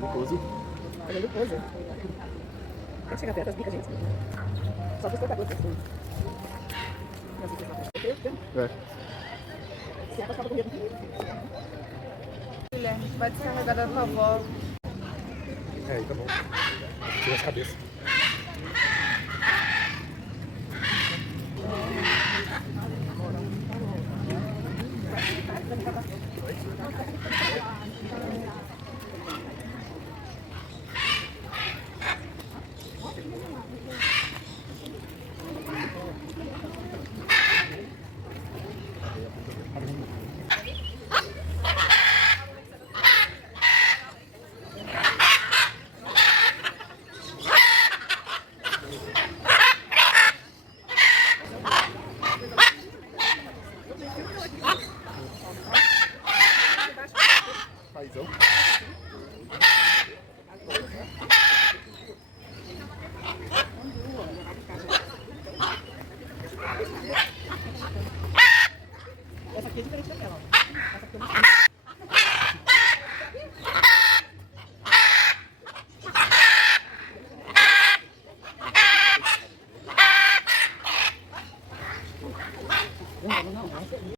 Fazendo pose. Fazendo pose. Tem que chegar perto das bicas, gente. Só para os tocadores. Assim. É. Se é para correr. Guilherme, vai descarregar da tua avó. É, aí tá bom. Tira as cabeças. Paizão. Essa aqui é diferente daquela. Essa aqui é